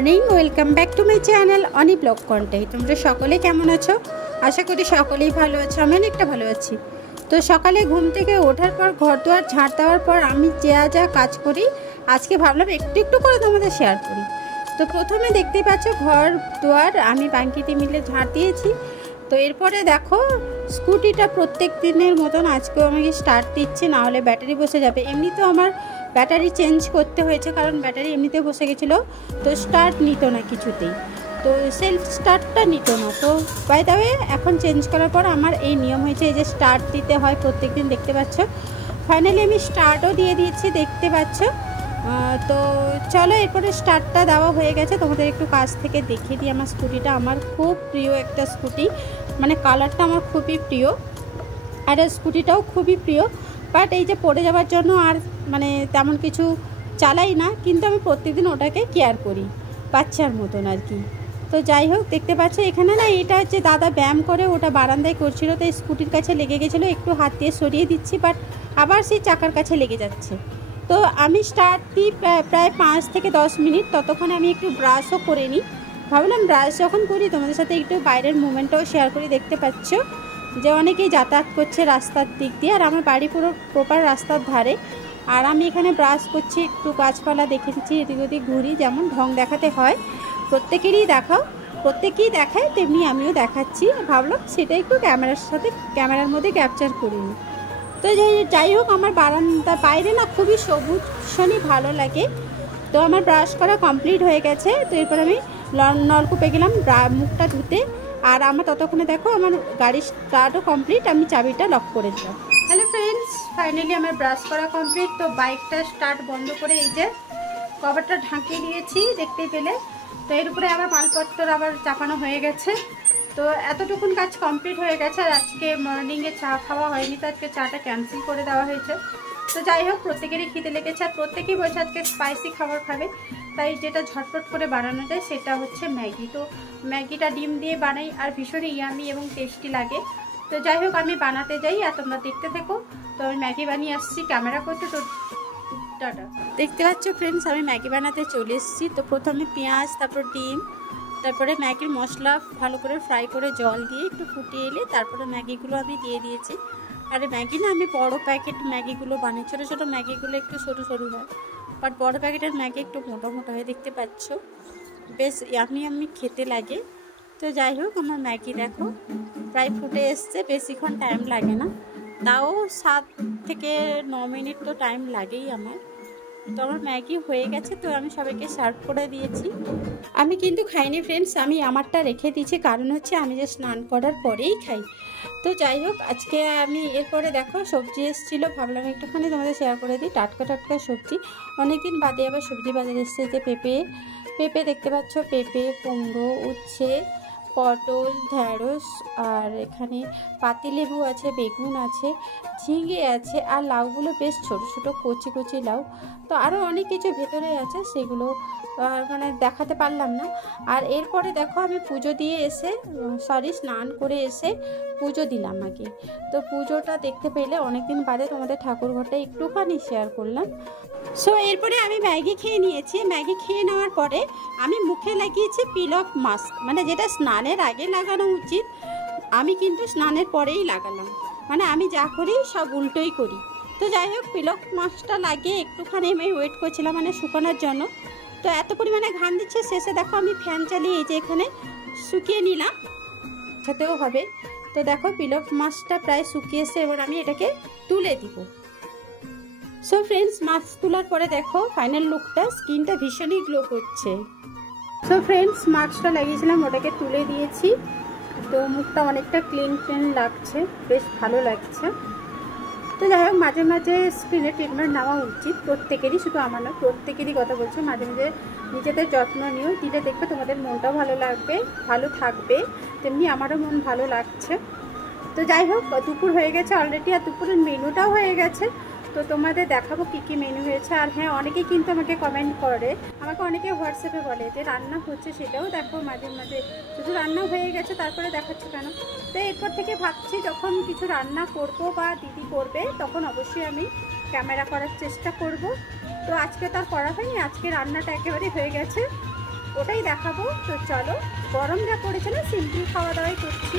Morning, welcome back to my channel Oni blog content. তোমরা সকলে কেমন আছো? আশা করি সকলেই ভালো আছো। আমি অনেকটা ভালো আছি। তো সকালে ঘুম থেকে ওঠার পর ঘর দুয়ার ঝাড় দেওয়ার পর আমি যা কাজ করি আজকে ভাবলাম একটু একটু করে তোমাদের শেয়ার করি। তো প্রথমে দেখতেই পাচ্ছ ঘর দুয়ার আমি বাঙ্কিতে মিলে ঝাড় দিয়েছি। তো এরপরে দেখো স্কুটিটা প্রত্যেক দিনের মতন আজকেও আমাকে স্টার্ট দিচ্ছে, না হলে ব্যাটারি বসে যাবে। এমনিতেও আমার ব্যাটারি চেঞ্জ করতে হয়েছে, কারণ ব্যাটারি এমনিতে বসে গেছিলো, তো স্টার্ট নিত না কিছুতেই, তো সেলফ স্টার্টটা নিত না। তো বাই দ্য ওয়ে এখন চেঞ্জ করার পর আমার এই নিয়ম হয়েছে, এই যে স্টার্ট দিতে হয় প্রত্যেক দিন, দেখতে পাচ্ছ। ফাইনালি আমি স্টার্টও দিয়ে দিয়েছি, দেখতে পাচ্ছ। তো চলো এরপরে স্টার্টটা দেওয়া হয়ে গেছে, তোমাদের একটু কাছ থেকে দেখিয়ে দিই। আমার স্কুটিটা আমার খুব প্রিয় একটা স্কুটি, মানে কালারটা আমার খুবই প্রিয়, আর স্কুটিটাও খুবই প্রিয়। বাট এই যে পড়ে যাওয়ার জন্য আর মানে তেমন কিছু চালাই না, কিন্তু আমি প্রত্যেকদিন ওটাকে কেয়ার করি বাচ্চার মতন আর কি। তো যাই হোক, দেখতে পাচ্ছ এখানে না, এটা হচ্ছে দাদা ব্যায়াম করে ওটা বারান্দায় করছিল, তো স্কুটির কাছে লেগে গেছিলো, একটু হাত দিয়ে সরিয়ে দিচ্ছি, বাট আবার সেই চাকার কাছে লেগে যাচ্ছে। তো আমি স্টার্ট দিই প্রায় 5 থেকে 10 মিনিট, ততক্ষণে আমি একটু ব্রাশও করে নিই। ভাবলাম ব্রাশ যখন করি তোমাদের সাথে একটু বাইরের মুভমেন্টটাও শেয়ার করি। দেখতে পাচ্ছ যে অনেকেই যাতায়াত করছে রাস্তার দিক দিয়ে, আর আমার বাড়ি পুরো প্রপার রাস্তার ধারে, আর আমি এখানে ব্রাশ করছি, একটু গাছপালা দেখে দিচ্ছি, এদিক ওদিক ঘুরি, যেমন ঢং দেখাতে হয় প্রত্যেকেরই প্রত্যেকেই দেখায়, তেমনি আমিও দেখাচ্ছি। ভাবলাম সেটা একটু ক্যামেরার মধ্যে ক্যাপচার করিনি। তো যাই হোক, আমার বারান্দার বাইরে না খুবই সবুজ, ভীষণই ভালো লাগে। তো আমার ব্রাশ করা কমপ্লিট হয়ে গেছে। তো এরপর আমি নলকূপে গেলাম মুখটা ধুতে, আর আমার ততক্ষণে দেখো আমার গাড়ির স্টার্টও কমপ্লিট, আমি চাবিটা লক করে দিলাম। হ্যালো ফ্রেন্ডস, ফাইনালি আমার ব্রাশ করা কমপ্লিট। তো বাইকটা স্টার্ট বন্ধ করে এই যে কভারটা ঢাকিয়ে দিয়েছি, দেখতেই পেলে। তো এর উপরে আবার মালপত্র আবার চাপানো হয়ে গেছে। তো এতটুকুন কাজ কমপ্লিট হয়ে গেছে। আর আজকে মর্নিংয়ে চা খাওয়া হয়নি, তো আজকে চাটা ক্যান্সেল করে দেওয়া হয়েছে। তো যাই হোক, প্রত্যেকেরই খিদে লেগেছে, আর প্রত্যেকেই বলছে আজকে স্পাইসি খাবার খাবে, তাই যেটা ঝটপট করে বানানো যায় সেটা হচ্ছে ম্যাগি। তো ম্যাগিটা ডিম দিয়ে বানাই, আর ভীষণই ইয়ামি এবং টেস্টি লাগে। তো যাই হোক, আমি বানাতে যাই আর তোমরা দেখতে থেকো। তো আমি ম্যাগি বানিয়ে আসছি ক্যামেরা করতে। তো টাটা। দেখতে পাচ্ছ ফ্রেন্ডস, আমি ম্যাগি বানাতে চলে এসেছি। তো প্রথমে পেঁয়াজ, তারপর ডিম, তারপরে ম্যাগির মশলা ভালো করে ফ্রাই করে জল দিয়ে একটু ফুটিয়ে এলে তারপরে ম্যাগিগুলো আমি দিয়ে দিয়েছি। আর ম্যাগি না, আমি বড় প্যাকেট ম্যাগিগুলো বানাই, ছোটো ছোটো ম্যাগিগুলো একটু সরু সরু হয়, বাট বড় প্যাকেটের ম্যাগি একটু মোটা মোটা হয়, দেখতে পাচ্ছ, বেশ আমি খেতে লাগে। তো যাই হোক, আমার ম্যাগি দেখো প্রায় ফুটে এসছে, বেশিক্ষণ টাইম লাগে না, তাও 7 থেকে 9 মিনিট তো টাইম লাগেই আমার। তো আমার ম্যাগি হয়ে গেছে, তো আমি সবাইকে সার্ভ করে দিয়েছি। আমি কিন্তু খাইনি ফ্রেন্ডস, আমি আমারটা রেখে দিয়েছি, কারণ হচ্ছে আমি যে স্নান করার পরেই খাই। তো যাই হোক, আজকে আমি এরপরে দেখো সবজি এসেছিলো, ভাবলাম একটুখানি তোমাদের শেয়ার করে দিই। টাটকা সবজি, অনেকদিন বাদে আবার সবজি বাজার এসছে। যে পেঁপে দেখতে পাচ্ছ, পেঁপে, কুমড়ো, উচ্ছে, পটল, ঢ্যাঁড়স, আর এখানে পাতিলেবু আছে, বেগুন আছে, ঝিঙে আছে, আর লাউগুলো বেশ ছোট ছোট কচি লাউ। তো আরও অনেক কিছু ভেতরে আছে, সেগুলো মানে দেখাতে পারলাম না। আর এরপরে দেখো আমি পুজো দিয়ে এসে স্নান করে এসে পুজো দিলাম আগে। তো পুজোটা দেখতে পেলে অনেকদিন বাদে তোমাদের ঠাকুর ঘরটা একটুখানি শেয়ার করলাম। সো এরপরে আমি ম্যাগি খেয়ে নিয়েছি। ম্যাগি খেয়ে নেওয়ার পরে আমি মুখে লাগিয়েছি পিল অফ মাস্ক, মানে যেটা স্নানের আগে লাগানো উচিত, আমি কিন্তু স্নানের পরেই লাগালাম। মানে আমি যা করি সব উল্টোই করি। তো যাই হোক, পিল অফ মাস্কটা লাগিয়ে একটুখানি আমি ওয়েট করছিলাম মানে শুকানোর জন্য। তো এত পরিমাণে ঘাম দিচ্ছে, শেষে দেখো আমি ফ্যান চালিয়ে এই যে এখানে শুকিয়ে নিলাম, খেতেও হবে। তো দেখো পিল অফ মাস্কটা প্রায় শুকিয়েছে, এবার আমি এটাকে তুলে দিব। সো ফ্রেন্ডস, মাস্ক তোলার পরে দেখো ফাইনাল লুকটা, স্কিনটা ভীষণই গ্লো করছে। সো ফ্রেন্ডস, মাস্কটা লাগিয়েছিলাম, ওটাকে তুলে দিয়েছি। তো মুখটা অনেকটা ক্লিন লাগছে, বেশ ভালো লাগছে। তো যাই হোক, মাঝে মাঝে স্কিনের ট্রিটমেন্ট নেওয়া উচিত প্রত্যেকেরই, শুধু আমার না, প্রত্যেকেরই কথা বলছি। মাঝে মাঝে নিজেদের যত্ন নিও, দিলে দেখবে তোমাদের মনটাও ভালো লাগবে, ভালো থাকবে, তেমনি আমারও মন ভালো লাগছে। তো যাই হোক, দুপুর হয়ে গেছে অলরেডি, আর দুপুরের মেনুটাও হয়ে গেছে। তো তোমাদের দেখাবো কী মেনু হয়েছে। আর হ্যাঁ, অনেকেই কিন্তু আমাকে কমেন্ট করে, আমাকে অনেকে হোয়াটসঅ্যাপে বলে যে রান্না হচ্ছে, সেটাও দেখো মাঝে মাঝে, শুধু রান্না হয়ে গেছে তারপরে দেখাচ্ছে কেন। তো এরপর থেকে ভাবছি যখন কিছু রান্না করব বা দিদি করবে, তখন অবশ্যই আমি ক্যামেরা করার চেষ্টা করব। তো আজকে তার করা হয়নি, আজকে রান্নাটা একেবারে হয়ে গেছে। ওটাই দেখাবো। তো চলো, গরম যা পড়েছে না, সিম্পল খাওয়া দাওয়াই করছি।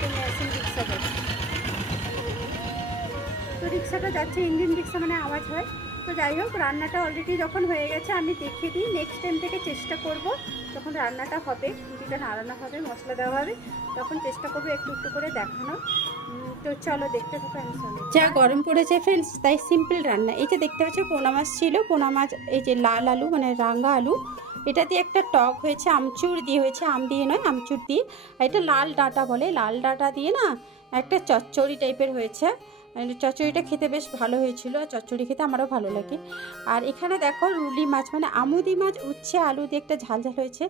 তো মেশিন রিক্সা করে, তো রিক্সাটা যাচ্ছে, ইঞ্জিন রিক্সা মানে আওয়াজ হয়। তো যাই হোক, রান্নাটা অলরেডি যখন হয়ে গেছে আমি দেখিয়ে দিই। নেক্সট টাইম থেকে চেষ্টা করব, যখন রান্নাটা হবে, খুঁটিটা নাড়ানো হবে, মশলা দেওয়া হবে, তখন চেষ্টা করবো একটু একটু করে দেখানোর। তো চলো দেখতে থাকো। আমি শুনি যা গরম পড়েছে ফ্রেন্ডস, তাই সিম্পল রান্না। এই যে দেখতে পাচ্ছ পোনা মাছ ছিল, পোনা মাছ এই যে লাল আলু মানে রাঙা আলু, এটা দিয়ে একটা টক হয়েছে, আমচুর দিয়ে হয়েছে, আম দিয়ে নয় আমচুর দিয়ে। এটা লাল ডাঁটা বলে, লাল ডাঁটা দিয়ে না একটা চচ্চড়ি টাইপের হয়েছে। চচ্চড়িটা খেতে বেশ ভালো হয়েছিল, চচ্চড়ি খেতে আমারও ভালো লাগে। আর এখানে দেখো রুলি মাছ মানে আমুদি মাছ, উচ্ছে আলু দিয়ে একটা ঝাল ঝাল হয়েছে।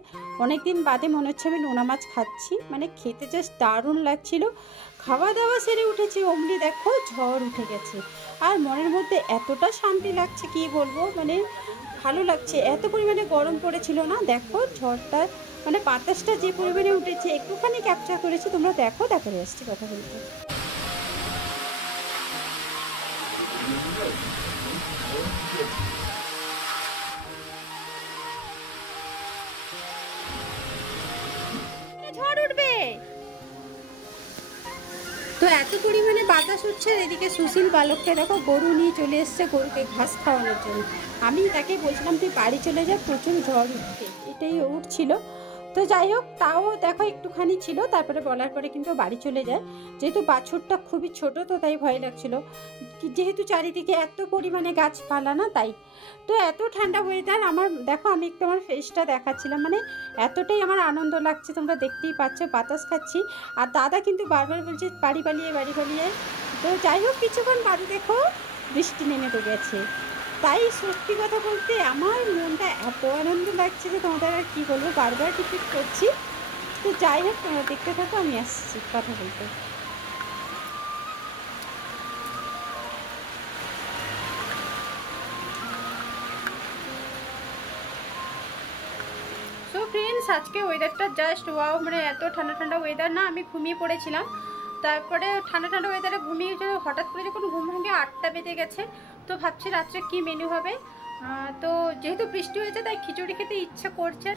অনেকদিন বাদে মনে হচ্ছে আমি নোনা মাছ খাচ্ছি, মানে খেতে জাস্ট দারুণ লাগছিল। খাওয়া দাওয়া সেরে উঠেছি, অমনি দেখো ঝড় উঠে গেছে। আর মনের মধ্যে এতটা শান্তি লাগছে কি বলবো, মানে ভালো লাগছে। এত পরিমাণে গরম পড়েছিল না, দেখো ঝড়টা মানে বাতাসটা যে পরিমাণে উঠেছে, একটুখানি ক্যাপচার করেছি, তোমরা দেখো। তারপরে আসছি কথা বলতে। ঝড় উঠবে, তো এত পরিমাণে বাতাস উঠছে। এদিকে সুশীল বালককে দেখো গরু নিয়ে চলে এসছে গরুকে ঘাস খাওয়ানোর জন্য। আমি তাকে বলছিলাম তুই বাড়ি চলে যা, প্রচুর ঝড় উঠছে, এটাই উঠছিল। তো যাই হোক, তাও দেখো একটুখানি ছিল, তারপরে বলার পরে কিন্তু বাড়ি চলে যায়। যেহেতু বাছুরটা খুবই ছোট, তো তাই ভয় লাগছিল, যেহেতু চারিদিকে এত পরিমাণে গাছপালা না, তাই। তো এত ঠান্ডা ওয়েদার আমার, দেখো আমি একটু আমার ফেসটা দেখাচ্ছিলাম, মানে এতটাই আমার আনন্দ লাগছে, তোমরা দেখতেই পাচ্ছ। বাতাস খাচ্ছি, আর দাদা কিন্তু বারবার বলছে বাড়ি পালিয়ে বাড়ি পালিয়ে। তো যাই হোক, কিছুক্ষণ বাদে দেখো বৃষ্টি নেমে তো গেছে। তাই সত্যি কথা বলতে আমার মনটা এত আনন্দ লাগছে যে তোমাদের আর কী বলবো, বারবার রিপিট করছি। তো যাই হোক, তোমরা দেখতে থাকো, আমি আসছি কথা বলতে। তো ফ্রেন্ডস, আজকে ওয়েদারটা জাস্ট ওয়াও, মানে এত ঠান্ডা ঠান্ডা ওয়েদার না, আমি ঘুমিয়ে পড়েছিলাম। তারপরে ঠান্ডা ঠান্ডা ওয়েদারে ঘুমিয়ে হঠাৎ করে যখন ঘুম ভাঙে 8টা বেজে গেছে। তো ভাবছি রাত্রে কি মেনু হবে। তো যেহেতু বৃষ্টি হয়েছে তাই খিচুড়ি খেতে ইচ্ছা করছে।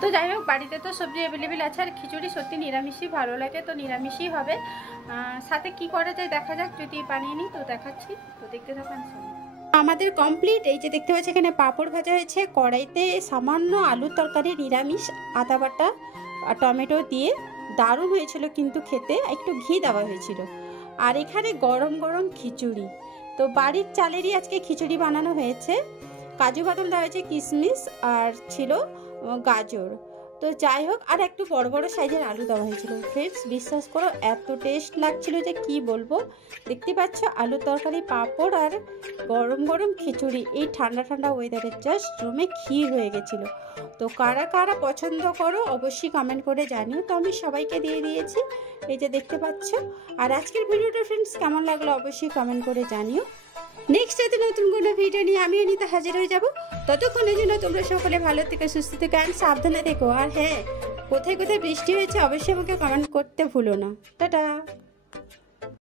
তো যাই হোক, বাড়িতে তো সবজি অ্যাভেলেবেল আছে, আর খিচুড়ি সত্যি নিরামিষই ভালো লাগে, তো নিরামিষই হবে। সাথে কি করা যায় দেখা যাক, যদি বানিয়ে নিই তো দেখাচ্ছি। তো দেখতে থাকুন। আমাদের কমপ্লিট। এই যে দেখতে পাচ্ছি এখানে পাঁপড় ভাজা হয়েছে, কড়াইতে সামান্য আলুর তরকারি নিরামিষ, আদা বাটা আর টমেটো দিয়ে দারুণ হয়েছিল কিন্তু খেতে, একটু ঘি দেওয়া হয়েছিল। আর এখানে গরম গরম খিচুড়ি, তো বাড়ির চালেরই আজকে খিচুড়ি বানানো হয়েছে। কাজু বাদাম দেওয়া হয়েছে, কিশমিশ, আর ছিল গাজর। তো যাই হোক, আর একটু বড় বড় সাইজের আলু দেওয়া হয়েছিল। ফ্রেন্ডস বিশ্বাস করো এত টেস্ট লাগছিল যে কি বলবো। দেখতে পাচ্ছ আলুর তরকারি, পাঁপড় আর গরম গরম খিচুড়ি, এই ঠান্ডা ঠান্ডা ওয়েদারে জাস্ট জমে ক্ষীর হয়ে গেছিলো। তো কারা কারা পছন্দ করো অবশ্যই কমেন্ট করে জানিও। তো আমি সবাইকে দিয়ে দিয়েছি, এই যে দেখতে পাচ্ছ। আর আজকের ভিডিওটা ফ্রেন্ডস কেমন লাগলো অবশ্যই কমেন্ট করে জানিও। নেক্সট রাতে নতুন কোনো ভিডিও নিয়ে আমি অনিতা হাজির হয়ে যাব। ততক্ষণের জন্য তোমরা সকলে ভালো থেকে সুস্থ থেকে আর সাবধানে থেকো। আর হ্যাঁ, কোথায় কোথায় বৃষ্টি হয়েছে অবশ্যই আমাকে কমেন্ট করতে ভুলো না। টাটা।